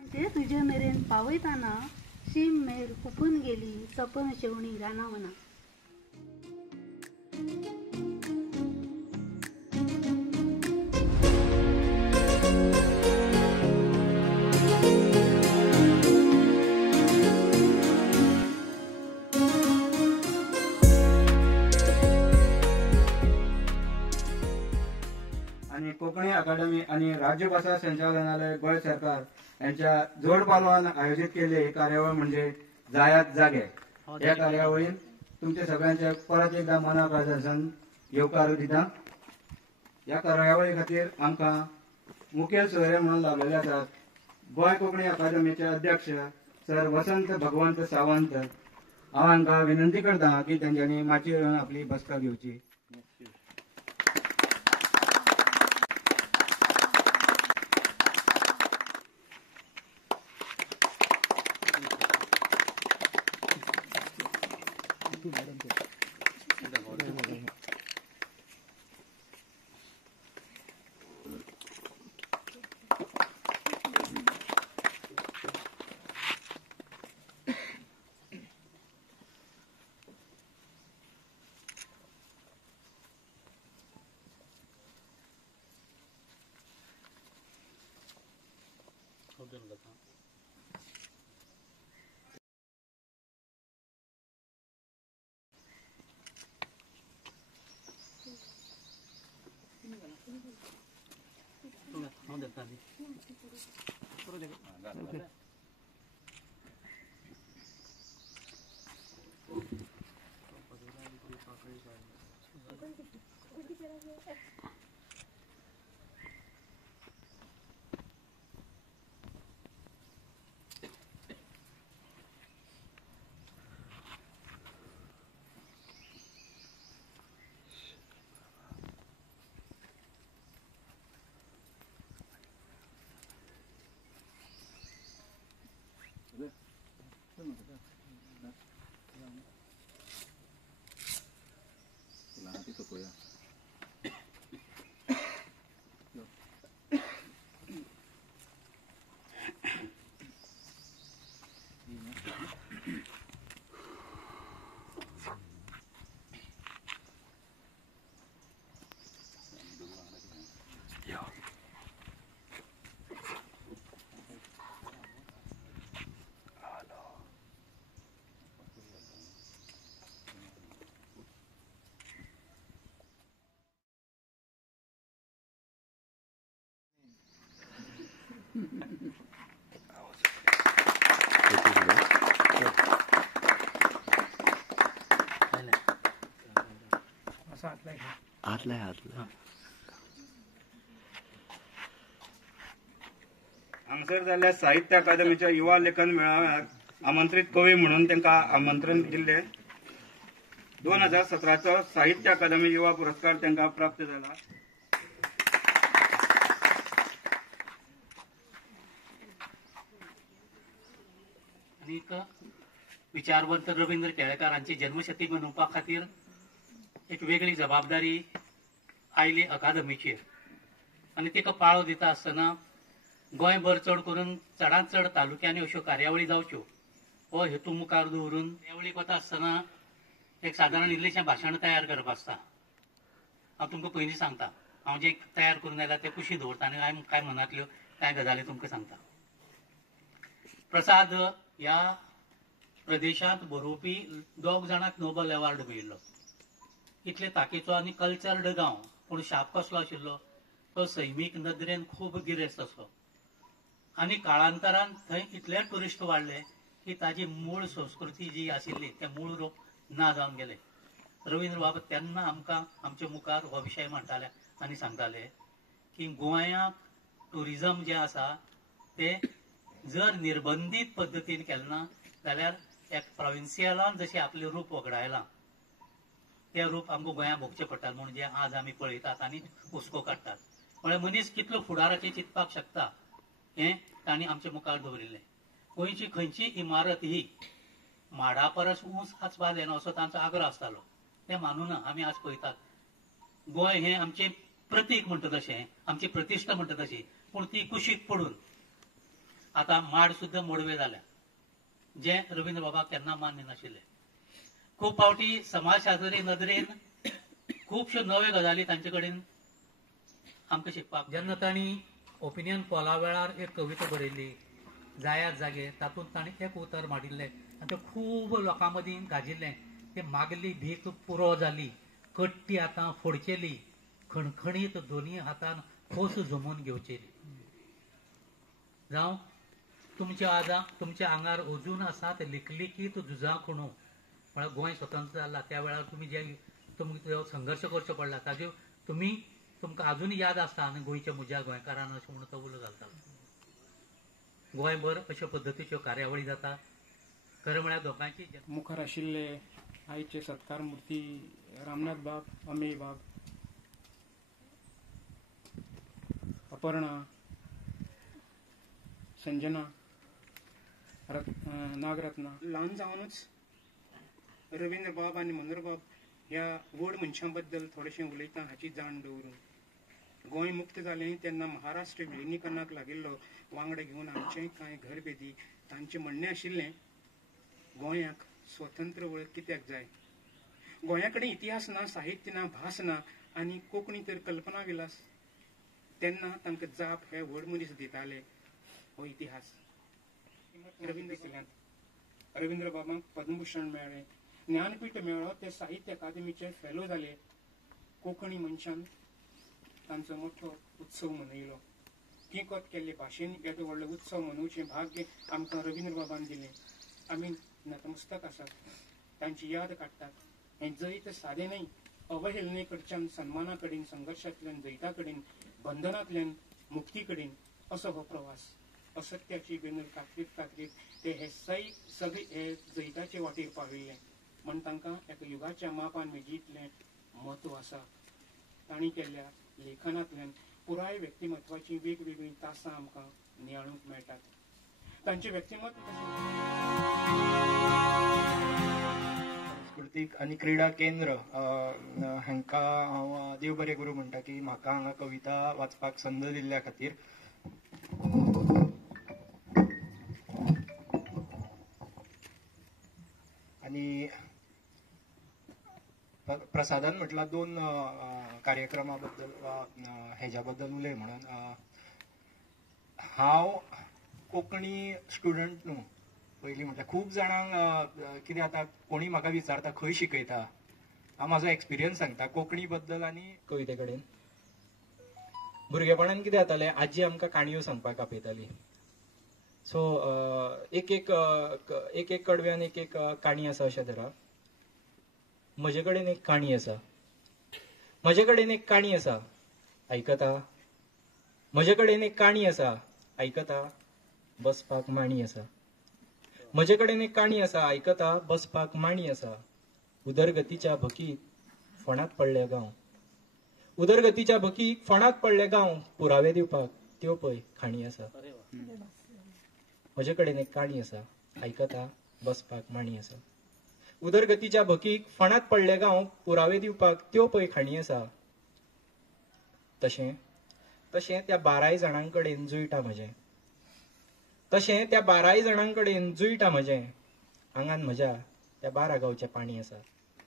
तुझे मेरेन पावयताना शीम मेर कुपून गेली सपन शेवणी रानावना. आणि कोकणी अकादमी आणि राज्य भाषा संचालनालय गोय सरकार यांच्या जोड पालवान आयोजित केले कार्यावळ म्हणजे जायात जागे. या कार्यावळीत तुमच्या सगळ्यांचे परत एकदा मनापासून येवकार दिता. या कार्यावळी खातीर आमकां मुखेल सोयरे म्हणून लाभलेले आसात गोय कोंकणी अकादमीचे अध्यक्ष सर वसंत भगवंत सावंत. हांव हांकां विनंती करता की तेंच्यांनी माचयेर येवन आपली बसका घेवची. हांगसर जाल्ल्या साहित्य अकादमीच्या युवा लेखन मेळाव्याक आमंत्रित कवी म्हणून त्यांना आमंत्रण दिले. 2017 साहित्य अकादमी युवा पुरस्कार त्यांना प्राप्त झाला. आनीक विचारवंत रवींद्र केळेकारांची जन्मशती मनोवपा खातीर एक वेगळी जबाबदारी आयली अकादमीचेर. आनी तिका पाळो दिता आसतना गोंयभर चड करून चडांत चड तालुक्यांनी अश्यो कार्यावळी जावच्यो हो हेतू मुखार दवरून कार्यावळीक वता आसतना एक सादारण इल्लेशें भाशण तयार करप आसता. हांव तुमकां पयलीं सांगता, हांव जें तयार करून आयला तें कुशीक दवरता आनी हांवें कांय मनांतल्यो कांय गजाली तुमकां सांगता. प्रसाद ह्या प्रदेशांत बरोवपी 2 जाणांक नोबल अवॉर्ड मेळिल्लो. इतले तांकेचो आनी कल्चर्ड गांव, पूण शाप कसलो आशिल्लो तो सैमीक नदरेन खूब गिरेस्त असो. आनी काळांतरान थंय इतले ट्युरिस्ट वाडले की ताजी मूळ संस्कृती जी आशिल्ली तें मूळ रूप ना जावन गेले. रवींद्र बाबा तेन्ना आमकां आमच्या मुखार हो विशय मांडटाले आनी सांगताले की गोंयांत ट्युरिजम जें आसा तें जर निर्बंधीत पद्दतीन केलें ना जाल्यार एक प्रोविन्सियलान जशें आपलें रूप वगडायलां तें रूप आमकां गोंयांत भोगचें पडटालें म्हणून जें आज आमी पळयतात आनी हुस्को काडटात. म्हळ्यार मनीस कितलो फुडाराचें चिंतपाक शकता हें तांणी आमच्या मुखार दवरिल्लें. गोंयची खंयची इमारत ही माडा परस उंच आसपा जायना असो तांचो आग्रह आसतालो. तें मानूना आमी आज पळयतात. गोंय हें आमचें प्रतीक म्हणटा तशें, आमची प्रतिश्ठा म्हणटा तशी, पूण ती कुशीक पडून आता माड सुद्धा मोडवे जाल्या, जे रवींद्र बाबाक केन्ना मान्य नाशिल्ले. खूप फावटी समाजशास्त्री नदरेन खुबश्यो नव्यो गजाली तांचे कडेन आमकां शिकपाक. जेन्ना तांणी ओपिनियन पोला वेळार एक कविता बरयल्ली जायात जागे, तातूंत तांणी एक उतर माडिल्लें आनी तें खूब लोकां मदीं गाजिल्लें. ते मागली भीक पुरो जाली, कट्टी आतां फोडचेली, खणखणीत दोनी हातान खोस जमून घेवचेली. जावं तुमच्या आंगार अजून आसात लिकलिकीत झुजां खुणू. म्हळ्यार गोंय स्वतंत्र जाल्ला त्या वेळार तुमी जे तुमकां संघर्श करचो पडला ताजे तुमकां अजून याद आसता आनी गोंयच्या म्हज्या गोंयकारान अशें म्हणून कबूल घालता. गोंयभर अशा पद्दतीच्यो कार्यावळी जाता. खरें म्हळ्यार दोगांयची मुखार आशिल्ले आयचे सत्कार मुर्ती रामनाथ बाब, अमेय बाब, अपर्णा, संजना, नागरत्ना. ल्हान जावनूच रवींद्र बाब आनी मनोहर बाब ह्या व्हड मनशां बद्दल थोडेशें उलयता हाची जाण दवरून. गोंय मुक्त जालें तेन्ना महाराष्ट्र विलिनीकरणाक लागिल्लो वांगडा घेवन आमचें कांय घरभेदी तांचें म्हणणें आशिल्लें गोंयाक स्वतंत्र वळख कित्याक जाय. गोंया कडेन इतिहास ना, साहित्य ना, भास ना आनी कोंकणी तर कल्पना विलास. तेन्ना तांकां जाप हे व्हड मनीस दिताले हो इतिहास. रवींद्र बाबांक पद्मभूषण मेळ्ळें, ज्ञानपीठ मेळ्ळो, ते साहित्य अकादमीचे फेलो जाले. कोंकणी मनशान तांचो मोठो उत्सव मनयलो. किकोत केल्ले भाशेन येदो व्हडलो उत्सव मनोवचें भाग्य आमकां रवींद्र बाबान दिलें. आमी नतमस्तक आसात, तांची याद काडटात. हें जैत सादें न्हय, अवहेलने कडच्यान सन्माना कडेन, संघर्शांतल्यान जैता कडेन, बंधनांतल्यान मुक्ती कडेन असो हो प्रवास. असत्याची बेनूर कातरीत ते हे सगळे हे जैताचे वाटेर पाविल्ले म्हण तांकां एका युगाच्या मापान मेजयतलें म्हत्व आसा. तांणी केल्ल्या लेखनांतल्यान पुराय व्यक्तिमत्वाची वेगवेगळी तासां आमकां नियाळूंक मेळटात. तांचे व्यक्तिमत्व सांस्कृतीक आनी क्रीडा केंद्र हांकां हांव देव बरें करूं म्हणटा की म्हाका हांगा कविता वाचपाक संद दिल्ल्या खातीर. आनी प्रसादान म्हटल्यार 2 कार्यक्रमा बद्दल हेज्या बद्दल उलय म्हणून. हांव कोंकणी स्टुडंट न्हू पयलीं म्हटल्यार खूब जाणांक कितें जाता कोणी म्हाका विचारता खंय शिकयता, हांव म्हाजो एक्सपिरियन्स सांगता कोंकणी बद्दल आनी कविते कडेन. भुरगेपणान कितें जातालें, आजी आमकां काणयो सांगपाक आपयताली. सो एक एक कडव्यान एक एक काणी आसा अशें धरा. म्हजे कडेन एक काणी आसा, म्हजे कडेन एक काणी आसा, आयकता. म्हजे कडेन एक काणी आसा, आयकता. बसपाक मांडी आसा. म्हजे कडेन एक काणी आसा, आयकता. बसपाक मांडी आसा. उदरगतीच्या भकीत फोंडांत पडले गांव. उदरगतीच्या भकीक फोंडांत पडले गांव, पुरावे दिवपाक त्यो पळय खाणी आसा. म्हजे कडेन एक काणी आसा, आयकता. बसपाक मांडी आसा. उदरगतीच्या भकीक फोंडांत पडले गांव, पुरावे दिवपाक त्यो पळय खाणी आसा. तशें त्या 12 जाणां कडेन जुळटा म्हजें. तशें त्या 12 जाणां कडेन जुळटा म्हजें. आंगान म्हज्या त्या 12 गांवचें पाणी आसा.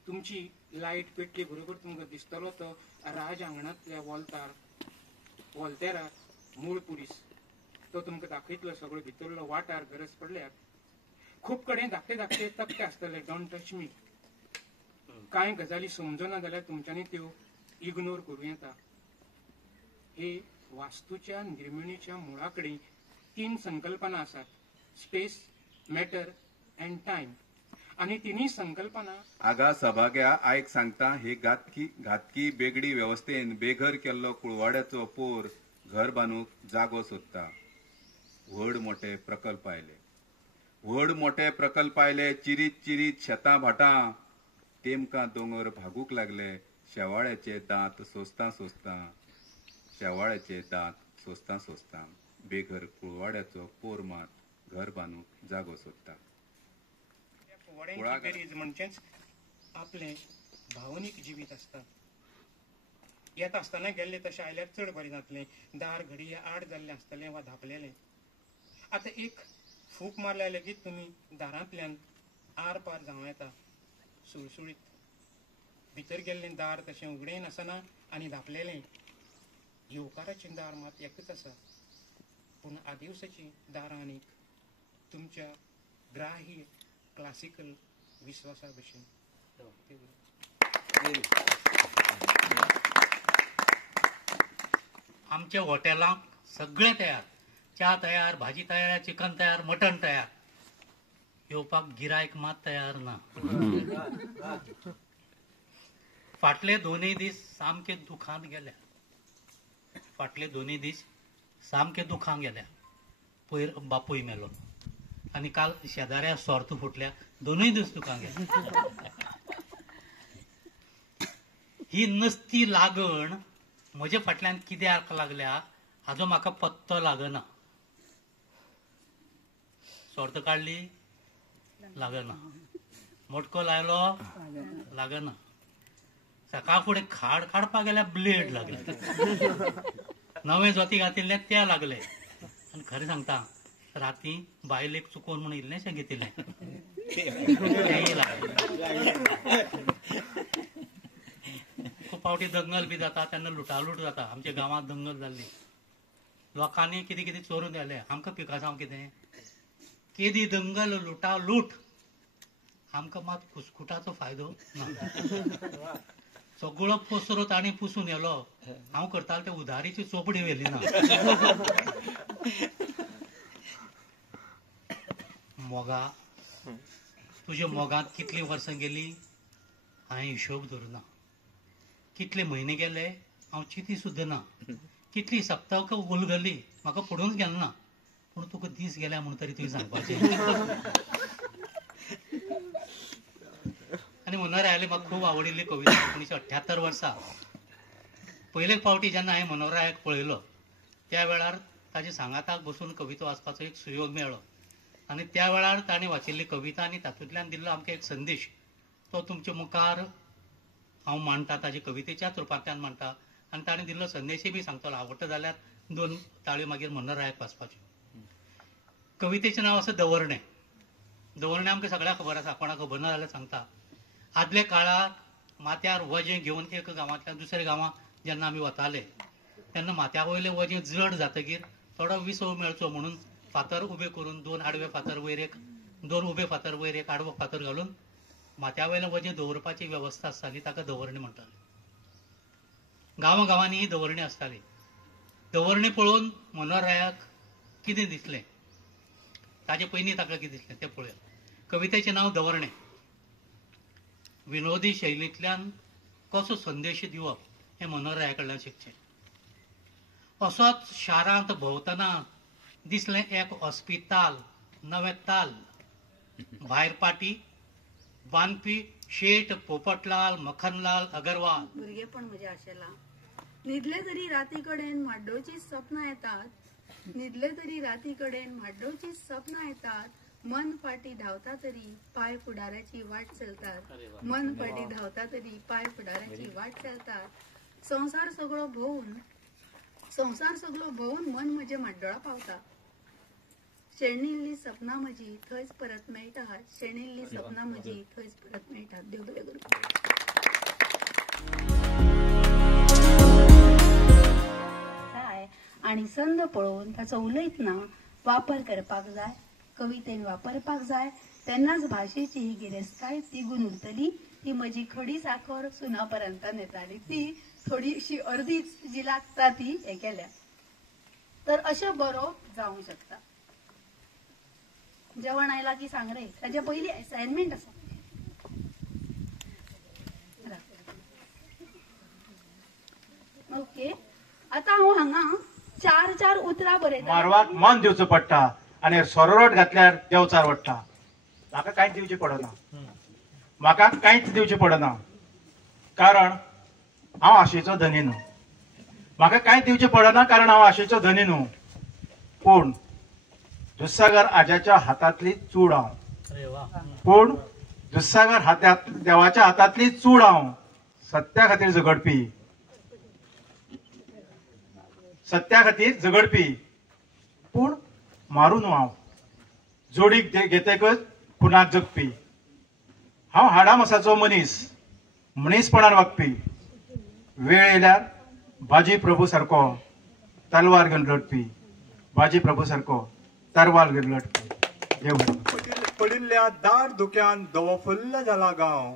तुमची लायट पेटली बरोबर तुमकां दिसतलो तो राज आंगणांतल्या वॉल्तेरार मूळ पुलीस. तो तुमकां दाखयतलो सगळो भितरलो वाठार. गरज पडल्यार खूब कडेन धाकटे तपके आसतले, डोंट टच मी. कांय गजाली समजना जाल्यार तुमच्यांनी त्यो इग्नोर करूं येता. हे वास्तूच्या निर्मिणीच्या मुळा कडेन 3 संकल्पना आसात, स्पेस, मॅटर अँड टायम. आणि तिन्ही संकल्पना आगा सभाग्या आयक सांगता. हे घातकी बेगडी व्यवस्थेन बेघर केल्लो कुळवाड्याचो पोर घर बांदूंक जागो सोदता. व्हड मोठे प्रकल्प आयले. चिरीत शेतां भाटां. तेमकां दोंगर भागूंक लागले. शेवाळ्याचे दांत सोंसता. बेघर कुळवाड्याचो पोर मात घर बांदूंक जागो सोदता. म्हणजेच आपले भावनीक जिवीत आसता. येता आसतना गेल्ले तशें आयल्यार चड बरें जातलें. दार घडये आड जाल्लें आसतलें वा धापलेलें. आता एक फूक मारल्या लेगीत तुम्ही दारांतल्यान आर पार जावं येता सुळसुळीत. भितर गेल्लें दार तशें उगडें आसना आनी धापलेलें. येवकाराचें दार मात एकच आसा, पूण आदिवसाची दारां आनीक तुमच्या ग्राह्य क्लासिकल विश्वासा भशेन. आमच्या हॉटेलांक सगळें तयार, च्या तयार, भाजी तयार, चिकन तयार, मटण तयार. येवपाक गिरायक मात तयार ना. फाटले दोनूय दीस सामके दुखान गेल्या. फाटले दोनूय दीस सामके दुखान गेल्या. पयर बापूय मेलो आनी काल शेजाऱ्या सोर्त फुटल्या. दोनूय दीस दुखान गेल्या. ही नसती लागण म्हजे फाटल्यान कित्याक लागल्या हाजो म्हाका पत्तो लागना. सोर्त काडली लागना, मोटको लायलो लागना, सकाळ फुडें खाड काडपाक गेल्यार ब्लेड लागले, नवे जोती घातिल्ले ते लागले. आनी खरें सांगता राती बायलेक चुकोवन म्हूण इल्लेशें घेतिल्लें तेंय लागलें. खूब फावटी दंगल बी जाता तेन्ना लुटालूट जाता. आमच्या गांवांत दंगल जाल्ली, लोकांनी कितें कितें चोरून गेले. आमकां पिकासांव कितें केदी दंगल लुटालूट, आमकां मात कुस्कुटाचो फायदो ना. सगळो पसरो ताणी पुसून येलो. हांव करतालो ते उधारीची चोपडी व्हेली ना. मोगा तुज्या मोगांत कितलीं वर्सां गेली हांवें हिशोब धरुना. कितले म्हयने गेले हांव चिती सुद्दां ना. कितली सप्तकां उलगली म्हाका पडूनच गेलें ना. पूण तुका दीस गेल्या म्हूण तरी तुवें सांगपाचें. आनी मनोहर आयले म्हाका खूब आवडिल्ली कविता. 1978 वर्सा पयले फावटी जेन्ना हांवें मनोहरायाक पळयलो त्या वेळार ताचे सांगाताक बसून कविता वाचपाचो एक सुयोग मेळ्ळो. आनी त्या वेळार ताणें वाचिल्ली कविता आनी तातूंतल्यान दिल्लो आमकां एक संदेश तो तुमचे मुखार हांव मांडटा, ताचे कवितेच्याच रुपांतल्यान मांडटा. आनी ताणें दिल्लो संदेशय बी सांगतलो. आवडटा जाल्यार 2 ताळयो मागीर मनोहरायाक वाचपाच्यो. कवितेचें नांव आसा दवरणे. दवरणे आमकां सगळ्यांक खबर आसा, कोणाक खबर ना जाल्यार सांगता. आदले काळार माथ्यार वजें घेवन एक गांवांतल्यान दुसऱ्या गांवांत जेन्ना आमी वताले तेन्ना माथ्या वयलें वजें जड जातकीर थोडो विसव मेळचो म्हणून फातर उबे करून 2 आडवे फातर वयर एक, 2 उबे फातर वयर एक आडवो फातर घालून माथ्या वयलें वजें दवरपाची वेवस्था आसताली. ताका दवरणे म्हणटाले. गांवांनी ही दवरणी आसताली. दवरणी पळोवन मनोहररायाक कितें दिसलें, ताचे पयलीं ताका कितें दिसलें तें पळोवया. कवितेचें नांव दवरणे. विनोदी शैलींतल्यान कसो संदेश दिवप हें मनोहरराया कडल्यान शिकचें. असोच शारांत भोंवतना दिसलें एक हॉस्पिताल, नवे ताल, भायर पाटी बांदपी शेठ पोपटलाल मखनलाल अगरवाल. भुरगेपण म्हजें आशेलां. न्हिदले तरी राती कडेन म्हाड्डोवचीच सपनां येतात. न्हिदले तरी राती कडेन म्हाड्डोवचीच सपनां येतात. मन फाटी धांवता तरी पाय फुडाराची वाट चलतात. मन फाटी धांवता तरी पाय फुडाराची वाट चलतात. संसार सगळो भोवून मन म्हजें म्हाड्डोळा पावता. शेणिल्ली सपनां म्हजी थंयच परत मेळटात. शेणिल्ली सपनां म्हजी थंयच परत मेळटात. देव बरें करूं. आणि संद पळोवन ताचो उलयतना वापर करपाक जाय, कवितेन वापरपाक जाय. तेन्नाच भाशेची ही गिरेस्ताय तिगून उरतली. ती म्हजी खडी साखर सुनापर्यंत नेताली. ती थोडीशी अर्दीच जी लागता ती हे केल्या. तर अशें बरोवप जावंक शकता. जेवण आयला की सांग रे. ताच्या पयलीं असायनमेंट आसा. ओके, आता हांव हांगा 4 उतरां बरयता. मारवाक मन दिवचो पडटा आनी सोरोट घातल्यार देंवचार वडटा. म्हाका कांयच दिवचें पडना. म्हाका कांयच दिवचें पडना कारण हांव आशेचो धनी न्हू. म्हाका कांयच दिवचें पडना कारण हांव आशेचो धनी न्हू. पूण दुस्सागर आज्याच्या हातांतली चूड हांव. पूण दुस्सागर देवाच्या हातांतली चूड हांव. सत्या खातीर झगडपी, सत्या खातीर झगडपी. पूण मारून हांव जोडीक घेतकच खुनाक जगपी हांव हाडा मसाचो मनीसपणान वागपी वेळ येयल्यार बाजी प्रभू सारको तलवार घेवन लढपी बाजी प्रभू सारको तरवार घेवन लढपी देव बरें पडिल्ल्या दाट धुक्यान दवो फुल्ल जाला गांव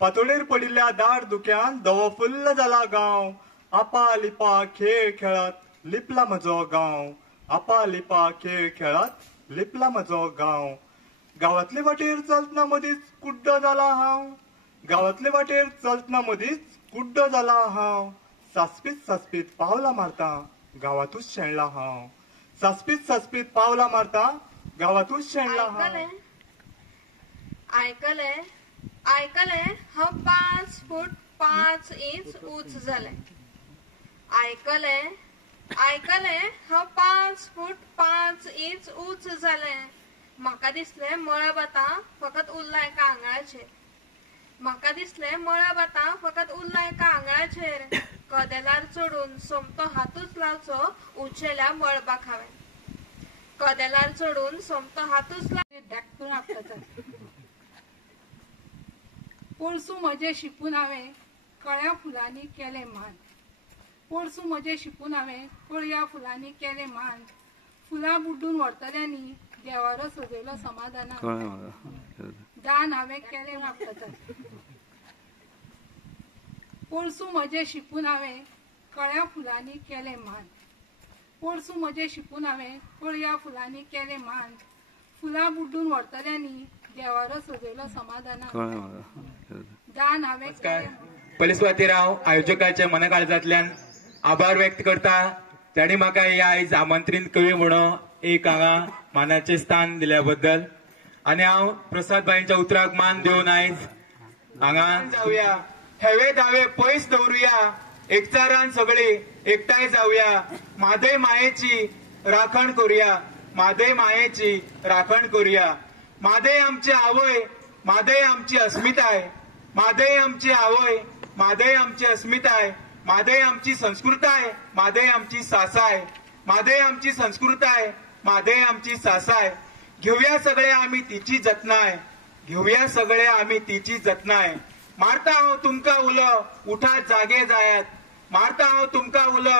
पातोळेर पडिल्ल्या दाट धुक्यान दवो फुल्ल जाला गांव आपा लिपा खेळ खेळत लिपला म्हजो गांव आपा लिपा खेळ खेळत लिपला म्हजो गांव गांवांतले वाटेर चलतना मदींच कुड्डो जाला हांव गांवांतले वाटेर चलतना मदींच कुड्डो जाला हांव सासपीत पावला मारता गांवांतूच शेणला हांव सासपीत पावला मारता गांवांतूच शेणला हांव आयकले हांव 5 फूट 5 इंच उंच जालें आयकले हांव 5 फूट 5 इंच उंच जालें म्हाका दिसलें मळब आतां फकत उरला एका आंगळाचेर म्हाका दिसलें मळब आतां फकत उरला एका आंगळाचेर कदेलार चडून सोमतो हातूच लावचो उंचेल्या मळबाक हांवें कदेलार चडून सोमतो हातूच धाकटून आपटा पोरसू म्हजे शिपून हांवें कळ्या फुलांनी केलें मान पोरसू म्हजे शिपून हांवें कळ्या फुलांनी केलें मान फुलां बुड्डून व्हरतल्यांनी देवारो सजयलो समाधानान दान हांवें केलें वापरता पोरसू म्हजे शिपून हांवें कळ्या फुलांनी केलें मान पोरसू म्हजे शिपून हांवें कळ्या फुलांनी केलें मान फुलां बुड्डून व्हरतल्यांनी देवारो सजयलो समाधानान दान हांवें केलें पयले सुवातेर हांव आयोजकाचे मनकाळजांतल्यान आभार व्यक्त करता तांणी म्हाका हे आयज आमंत्रीत कवी म्हणून एक हांगा मानाचें स्थान दिल्या बद्दल आनी हांव प्रसाद बाईंच्या उतराक मान दिवन आयज हांगा जावया हेवे दावे पयस दवरुया एकचारान सगळी एकठांय जावया म्हादय मायेची राखण करुया म्हादय मायेची राखण करुया म्हादय आमची आवय म्हादय आमची अस्मिताय म्हादय आमची आवय म्हादय आमची अस्मिताय म्हादय आमची संस्कृताय म्हादय आमची सासाय म्हादय आमची संस्कृताय म्हादय आमची सासाय घेवया सगळे आमी तिची जतनाय घेवया सगळे आमी तिची जतनाय मारता हांव तुमकां उलो उठात जागे जायात मारता हांव तुमकां उलो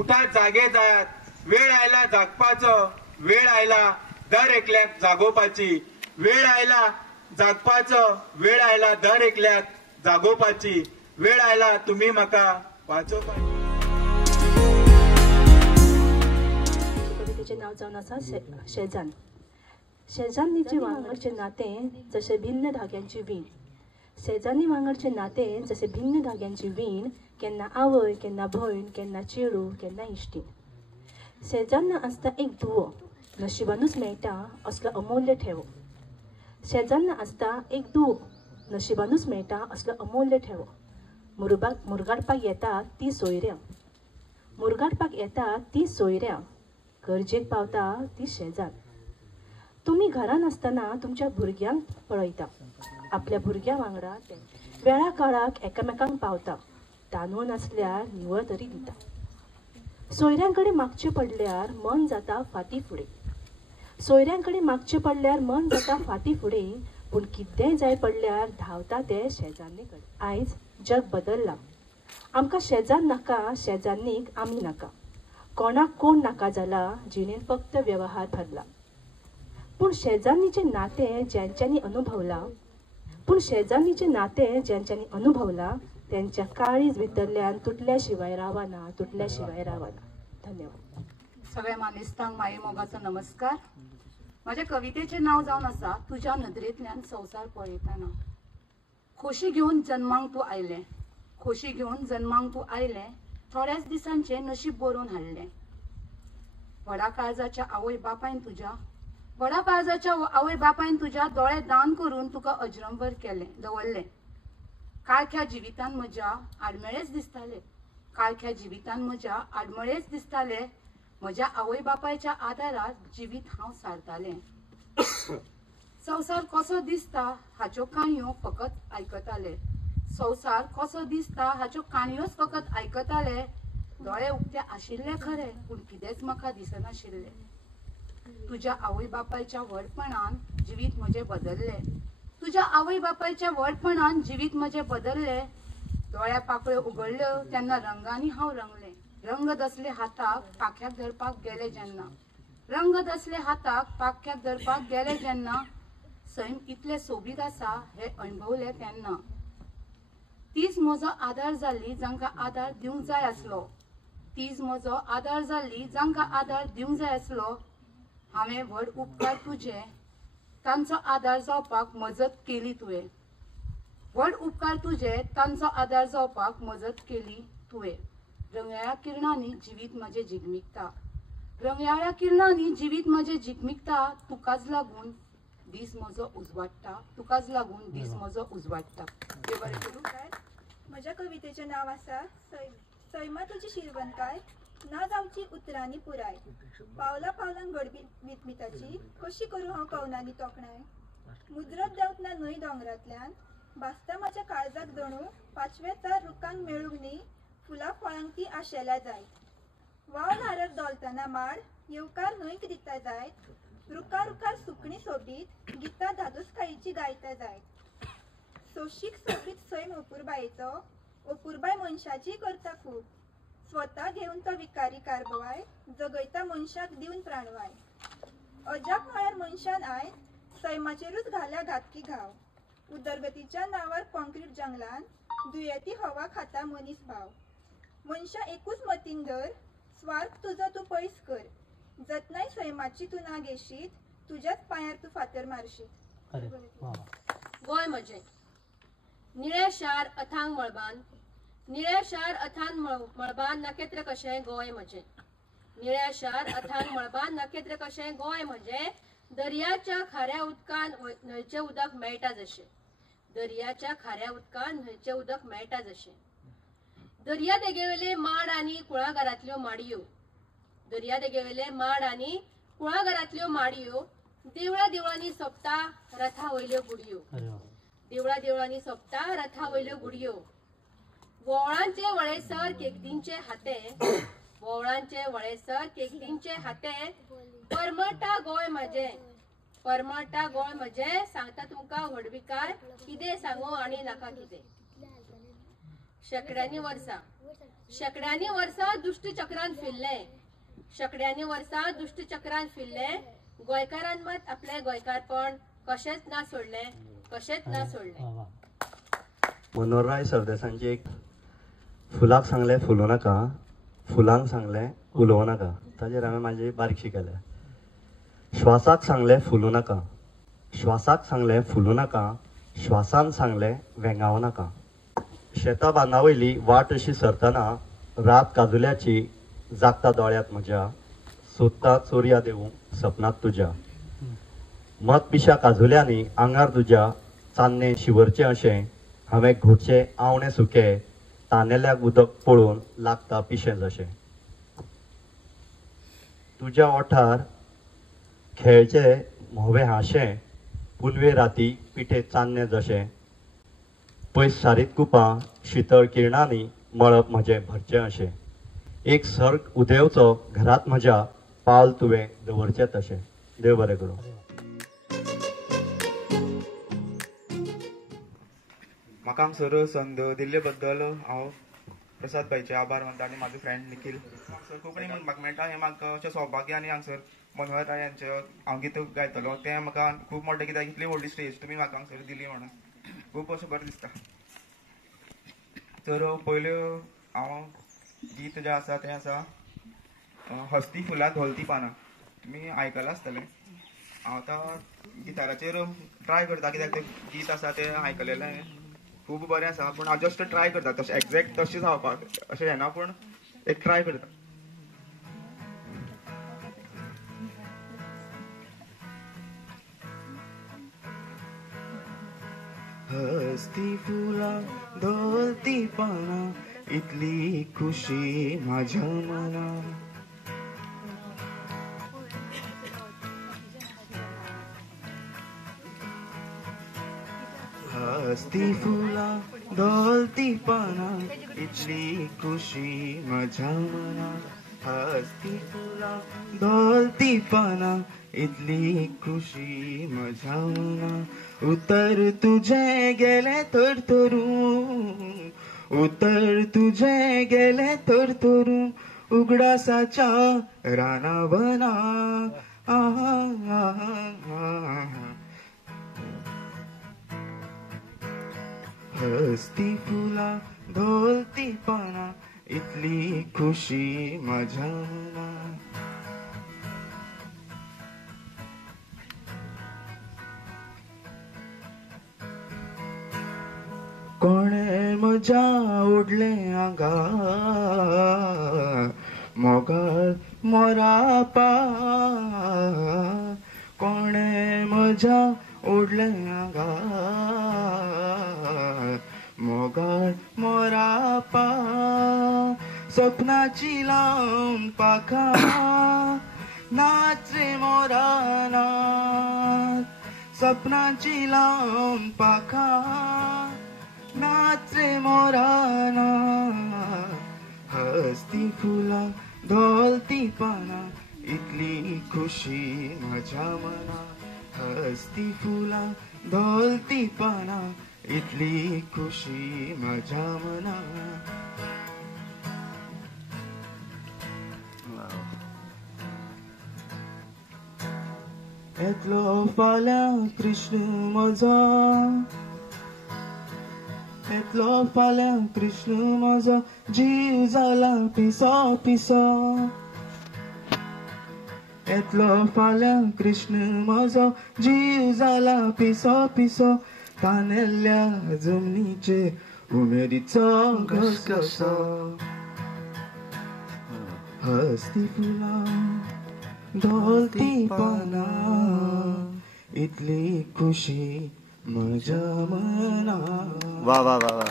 उठात जागे जायात वेळ आयला जागपाचो वेळ आयला दर एकल्याक जागोवपाची वेळ आयला जागपाचो वेळ आयला दर एकल्याक जागोवपाची वेळ आयला तुम्ही म्हाका वाचोवपाची कवितेचें नांव जावन आसा शेजान शेजान्नीचे वांगडचें नातें जशें भिन्न धाग्यांची वीण शेजान्नी वांगडचें नातें जशें भिन्न धाग्यांची वीण केन्ना आवय केन्ना भयण केन्ना चेडूं केन्ना इश्टीण शेजान्न आसता एक दुवो नशिबानूच मेळटा असलो अमूल्य ठेवो शेजान्न आसता एक दुवो नशिबानूच मेळटा असलो अमूल्य ठेवो मुरगाडपाक येता ती सोयऱ्यां मुरगाडपाक येता ती सोयऱ्यां गरजेक पावता ती शेजान तुमी घरान आसतना तुमच्या भुरग्यांक पळयता आपल्या भुरग्यां वांगडा वेळा काळाक एकामेकांक पावता तांदूळ नासल्यार निवळ तरी दिता सोयऱ्यां कडेन मागचें पडल्यार मन जाता फाटी फुडें सोयऱ्यां कडेन मागचें पडल्यार मन जाता फाटी फुडें पूण कितेंय जाय पडल्यार धांवता ते शेजान्नी कडेन आयज जग बदल्लां आमकां शेजान नाका शेजान्नीक आमी नाका कोणाक कोण नाका जाला जिणेन फक्त वेवहार भरला पूण शेजान्नीचें नातें ज्यांच्यांनी अनुभवलां त्यांच्या काळीज भितरल्यान तुटल्या शिवाय रावना धन्यवाद सगळ्या मानेस्तांक माये मोगाचो नमस्कार माझ्या कवितेचें नांव जावन आसा तुज्या नदरेंतल्यान संवसार पळयतना खोशी घेवन जन्मांक तूं आयलें थोड्याच दिसांचें नशीब बरोवन हाडलें व्हडा काळजाच्या आवय बापायन तुज्या दोळे दान करून तुका अजरंबर दवरलें काळख्या जिवितान म्हज्या आडमेळेच दिसताले म्हज्या आवय बापायच्या आदारार जिवीत हांव सारतालें संवसार कसो दिसता हाच्यो काणयो फकत आयकताले दोळे उक्ते आशिल्ले खरे पूण कितेंच म्हाका दिसनाशिल्लें तुझ्या आवय बापायच्या व्हडपणान जिवीत म्हजे बदलले. तुझ्या आवय बापायच्या व्हडपणान जिवीत म्हजे बदलले. दोळ्या पाकळ्यो उगडल्यो तेन्ना रंगांनी हांव रंगले. रंग दसले हाताक पाख्याक धरपाक गेले जेन्ना. रंग दसले हाताक पाख्याक धरपाक गेले जेन्ना. सैम इतले सोबीत आसा हे अणभवले तेन्ना. तीच म्हजो आदार जाल्ली जांकां आदार दिवंक जाय आसलो. तीच म्हजो आदार जाल्ली जांकां आदार दिवंक जाय आसलो. हांवें व्हड उपकार तुजे तांचो आदार जावपाक मजत केली तुवें. व्हड उपकार तुजे तांचो आदार जावपाक मजत केली तुवें. रंगयाळ्या किरणांनी जिवीत म्हजें जिगमिगता. रंगयाळ्या किरणांनी जिवीत म्हजें जिगमिगता. तुकाच लागून दीस म्हजो उजवाडटा. तुकाच लागून दीस म्हजो उजवाडटा. देव बरें करूं. म्हज्या कवितेचें नांव आसा सैमा तुजी शिरवंकाय ना जावची उतरांनी पुराय. पावला पावलांक घडबी मितमिताची कशी करूं हांव कवनांनी तोखणाय. मुजरत देंवतना न्हंय दोंगरांतल्यान भासता म्हज्या काळजाक जणू पांचवे तार रुखांक मेळूंक न्ही फुलां फळांक ती आशेल्या जायत. वाव नारळ दोलतना माड येवकार न्हंयक दिता जायत. रुखार रुखार सुकणी सोबीत गितां धादोसकायेची गायता जायत. सोशीक सोबीत सैम अपुरबायेचो अपुरबाय मनशाची करता खूब. स्वता घेवन तो विकारी कारबवाय जगयता मनशाक दिवन प्राणवाय. अजाप म्हळ्यार मनशान आयज सैमाचेरूच घाल्या घातकी घाव. उदरगतीच्या नांवार कॉन्क्रीट जंगलान दुयेती हवा खाता मनीस भाव. मनशा एकूच मतीन धर स्वार्थ तुजो तूं पयस कर. जतनाय सैमाची तूं ना घेशीत तुज्याच पांयार तूं फातर मारशीत. गोंय म्हजें निळ्या शार अथांग मळबान. निळ्या शार अथांग मळबान नखेत्र कशें गोंय म्हजें. निळ्या शार अथांग मळबान नखेत्र कशें गोंय म्हजें. दर्याच्या खाऱ्या उदकान न्हंयचें उदक मेळटा जशें. दर्याच्या खाऱ्या उदकान न्हंयचें उदक मेळटा जशें. दर्या देगेवेले माड आनी कुळागरांतल्यो माडयो. दर्या देगेवेले माड आनी कुळागरांतल्यो माडयो. देवळा देवळांनी सोंपता रथा वयल्यो गुडयो. देवळा देवळांनी सोंपता रथा वयल्यो गुडयो. वोवळांचे वळेसर केकदींचे हाते. वोवळांचे वळेसर केकदींचे हाते. परमळटा गोंय म्हजें. परमळटा गोंय म्हजें. सांगता तुमकां व्हडविकार कितें सांगू आनी नाका कितें. शेकड्यांनी वर्सां. शेकड्यांनी वर्सां दुश्ट चक्रान फिरलें. शेकड्यांनी वर्सां दुश्ट चक्रान फिरलें. गोंयकारान मात आपलें गोंयकारपण कशेंच ना सोडलें. कशेंच ना सोडलें. मनोहरराय सरदेसांची एक फुलाक सांगलें फुलोव नाका फुलांक सांगलें उलोवं नाका. ताजेर हांवें म्हाजी बारीकशी केल्या. श्वासाक सांगलें फुलूं नाका. श्वासाक सांगलें फुलूं नाका. श्वासान सांगलें वेंगाव नाका. शेतां बांदा वयली वाट अशी सरतना रात काजुल्याची जागता दोळ्यांत म्हज्या. सोदता चोरया देवूंक सपनांत तुज्या. मत पिशा काजुल्यांनी आंगार तुज्या. चान्ने शिवरचें अशें हांवें घोटचें आवणें सुकें. तानेल्याक उदक पळोवन लागता पिशें जशें. तुज्या ओठार खेळचे म्होवे हाशें. पुनवे राती पिठे चान्ने जशें. पयस सारीत कुपां शितळ किरणांनी मळप म्हजें भरचें अशें. एक सर्ग उदेवचो घरांत म्हज्या पावल तुवें दवरचें तशें. देव बरें करूं. म्हाका हांगसर संद दिल्ले बद्दल हांव प्रसाद भाईचे आभार मानता आनी म्हाजो फ्रेंड निखील. हांगसर कोंकणी म्हणपाक मेळटा हें म्हाका अशें सौभाग्य आनी हांगसर मनोहर राय यांचे हांव गीत गायतलो तें म्हाका खूब मोठें कित्याक इतली व्हडली स्टेज तुमी म्हाका हांगसर दिली म्हणून खूब अशें बरें दिसता. तर पयल्यो हांव गीत जें आसा तें आसा हस्ती फुलां धोलती पानां. तुमी आयकलां आसतलें. हांव आतां गिटाराचेर ट्राय करता कित्याक तें गीत आसा तें आयकलेलें खूब बरें आसा पूण हांव जस्ट ट्राय करता तशें एक्झॅक्ट तशें जावपाक अशें येना पूण एक ट्राय करता. हस्ती फुलां धोलती पानां इतली खुशी माझ्या मनात. हस्ती फुलां धोलती पानां इतली खुशी माझ्या मनात. हस्ती फुलां धोलती पानां इतली खुशी म्हज्या मनां उतर तुझे गेले तरतरून उतर तुझे गेले तरतरून उगडासाच्या रानावना हस्ती फुलां धोलती पानां इतली खुशी माझ्या मनां कोणे म्हज्या ओडले आंगार मोगाळ मोरापा कोणे म्हज्या ओडले आंगार मोगाळ मोरापा सपनाची लावन पाखां नाच रे मोरा नाच सपनाची लावन पाखां नाच रे मोरा नाच हस्ती फुलां धोलती पानां इतली खुशी म्हज्या मनां हस्ती फुलां धोलती पानां इतली खुशी म्हज्या मनां येतलो फाल्यां कृष्ण म्हजो येतलो फाल्यां कृष्ण म्हजो जीव जाला पिसो पिसो येतलो फाल्यां कृष्ण म्हजो जीव जाला पिसो पिसो तानेल्ल्या जमनीचेर उमेदीचो घसघसो हस्ती फुलां धोलती पानां इतली खुशी म्हज्या मनां वा वा वा वा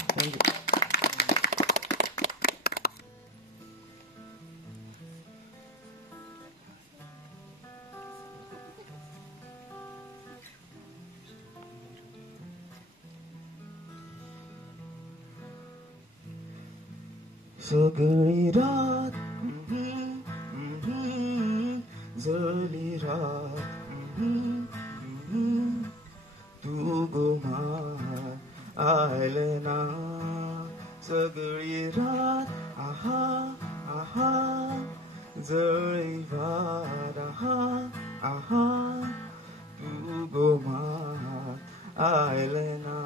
सगळी रात जळली रात तू गोमार आयले ना सगळी रात आहा आहा जळी वार आहा आहा तू गोमार आयले ना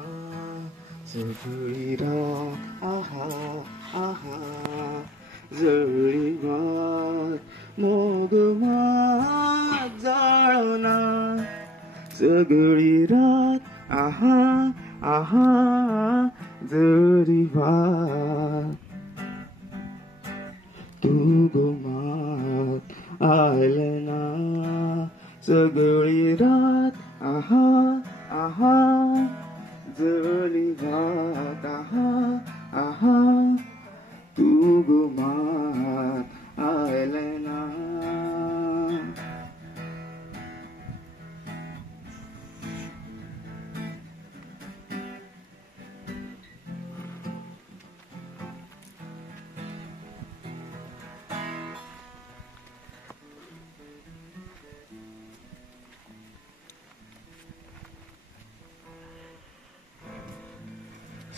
सगळी रात आहा आहा जळी वार मोग मात जाळना सगळी रात आहा आहा जळी वार तू गोमात आयले ना सगळी रात आहा आहा जळी वार आहा आहा तू गोमात आयले ना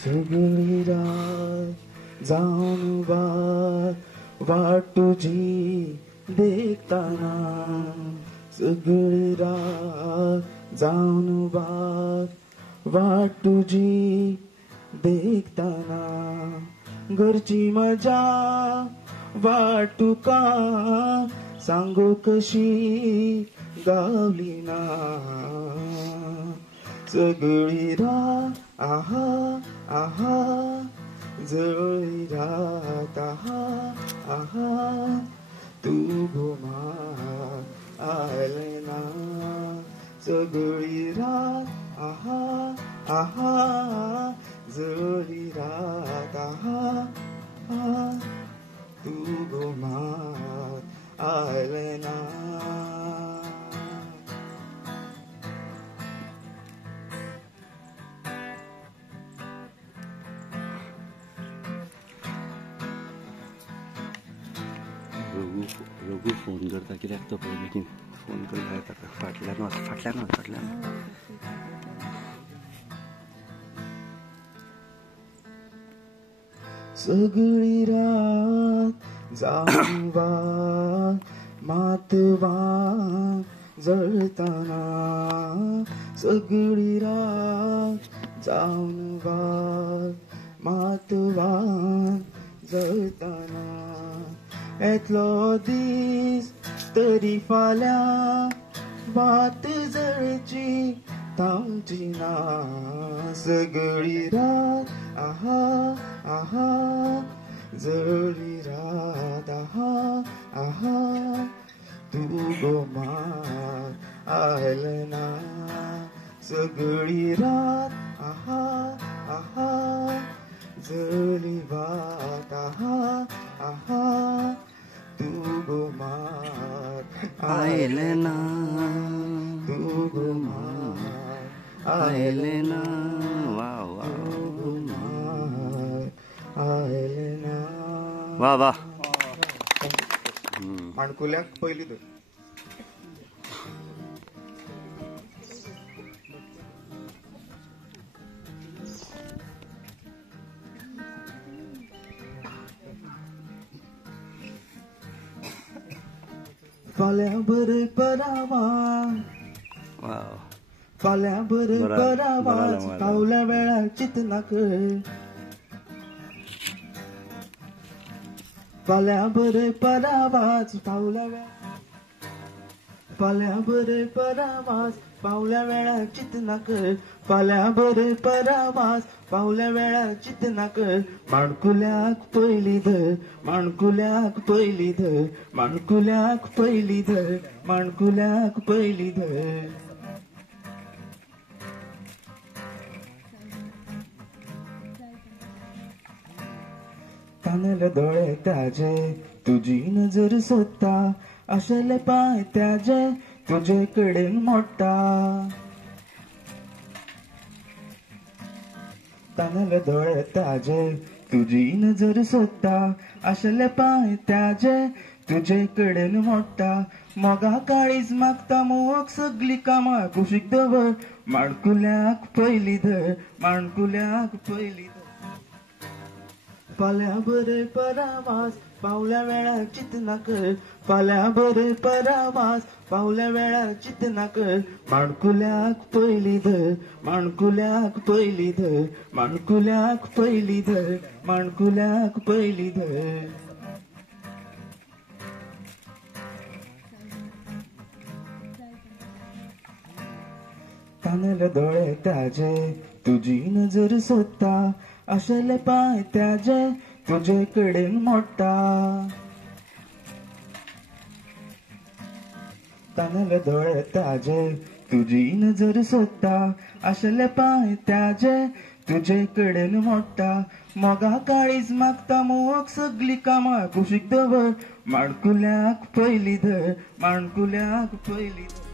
सगळी रात जाऊन वाट तुझी देखताना सगळी रात जाऊन वाट तुझी देखताना घरची मजा वाट तुका सांगू कशी गावली ना सगळी रात आहा आहा जळी रात आहा आहा तू गोमात आयले ना सगळी रात आहा आहा जळी रात आहा आहा तू गोमात आयले ना रघु फोन करता कित्याक तो पळय बेगीन फोन करता ताका फाटल्यान वच सगळी रात जाऊन मातवा जळताना सगळी रात जाऊन मातवा जळताना येतलो दीस तरी फाल्यां वात जळची थांबची ना सगळी रात आहा आहा जळी रात आहा आहा तू गोमार आयल ना सगळी रात आहा आहा जळी वात आहा आहा तू गोमार आयल ना तू गोमार आयल ना वाव आयल ना वा वा माणकुल्याक पयली धर फाल्यां बरे परावा फाल्यां बरे परावाच पावल्या वेळार चिंतनाक फाल्यां बरे परावाच पावल्या वेळार फाल्यां बरे परावाच पावल्या वेळार चिंतनाक फाल्यां बरे परावाच पावल्या वेळार चिंतनाक माणकुल्याक पयली धर माणकुल्याक पयली धर माणकुल्याक पयली धर माणकुल्याक पयली धर तांदले दोळे ताजे तुजी नजर सोदता आशेले पांय त्याजे तुजे कडेन मोडटा तांदले दोळे ताजे तुजी नजर सोदता आशेले पांय त्याजे तुजे कडेन मोडटा मोगा काळीज मागता मोग सगळी कामां कुशीक दवर माणकुल्याक पयली धर माणकुल्याक पयली धर फाल्यां बरे परावास पावल्या वेळार चिंतनाक फाल्यां बरे परावास पावल्या वेळार चिंतनाक माणकुल्याक पयली धर माणकुल्याक पयली धर माणकुल्याक पयली धर माणकुल्याक पयली धर तांदले दोळे ताजे तुजी नजर सोदता आशेले पांय त्याजे तुजे कडेन मोडटा तांदले दोळे ताजे तुजी नजर सोदता आशेले पांय त्याजे तुजे कडेन मोडटा मोगा काळीज मागता मोग सगळी कामां कुशीक दवर माणकुल्याक पयली धर माणकुल्याक पयली धर